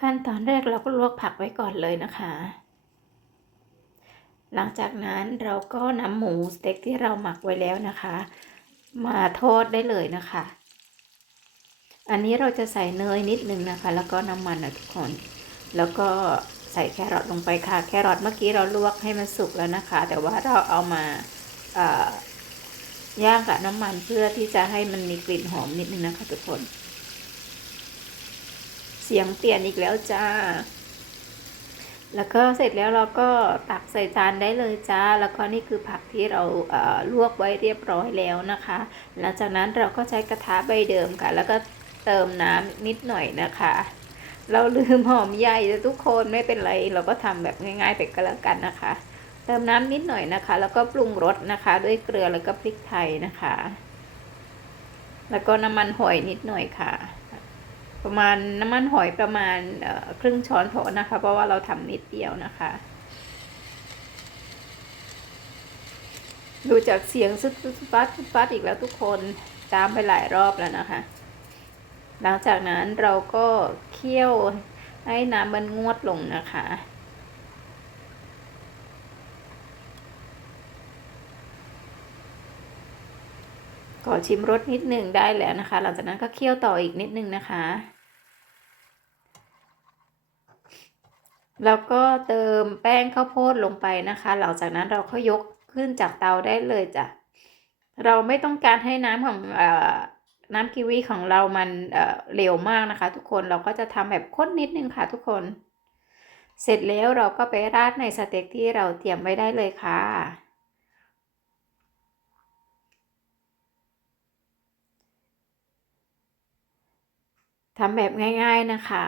ขั้นตอนแรกเราก็ลวกผักไว้ก่อนเลยนะคะ หลังจากนั้นเราก็นำหมูสเต็กที่เราหมักไว้แล้วนะคะ มาทอดได้เลยนะคะ อันนี้เราจะใส่เนยนิดนึงนะคะ แล้วก็น้ำมันนะทุกคน แล้วก็ใส่แครอทลงไปค่ะ แครอทเมื่อกี้เราลวกให้มันสุกแล้วนะคะ แต่ว่าเราเอามาย่างกับน้ำมันเพื่อที่จะให้มันมีกลิ่นหอมนิดนึงนะคะทุกคน เสียงเปลี่ยนอีกแล้วจ้า แล้วก็เสร็จแล้วเราก็ตักใส่จานได้เลยจ้า แล้วก็นี่คือผักที่เราเลวกไว้เรียบร้อยแล้วนะคะ หลังจากนั้นเราก็ใช้กระทะใบเดิมค่ะ แล้วก็เติมน้ำนิดหน่อยนะคะ เราลืมหอมใหญ่แต่ทุกคนไม่เป็นไร เราก็ทำแบบง่ายๆไปก็แล้วกันนะคะ เติมน้ำนิดหน่อยนะคะ แล้วก็ปรุงรสนะคะ ด้วยเกลือแล้วก็พริกไทยนะคะ แล้วก็น้ำมันหอยนิดหน่อยค่ะ ประมาณน้ำมันหอยประมาณครึ่งช้อนโถนะคะ เพราะว่าเราทำนิดเดียวนะคะ ดูจากเสียงซุดซุดฟัดซุดฟัดอีกแล้วทุกคนตามไปหลายรอบแล้วนะคะ หลังจากนั้นเราก็เคี่ยวให้น้ำมันงวดลงนะคะขอชิมรสนิดหนึ่งได้แล้วนะคะ หลังจากนั้นก็เคี่ยวต่ออีกนิดนึงนะคะ แล้วก็เติมแป้งข้าวโพดลงไปนะคะ หลังจากนั้นเราก็ยกขึ้นจากเตาได้เลยจ้ะเราไม่ต้องการให้น้ำของเอ่อน้ำกีวีของเรามันเออเหลวมากนะคะ ทุกคนเราก็จะทำแบบข้นนิดนึงค่ะทุกคน เสร็จแล้วเราก็ไปราดในสเต็กที่เราเตรียมไว้ได้เลยค่ะทำแบบง่าย ๆนะคะ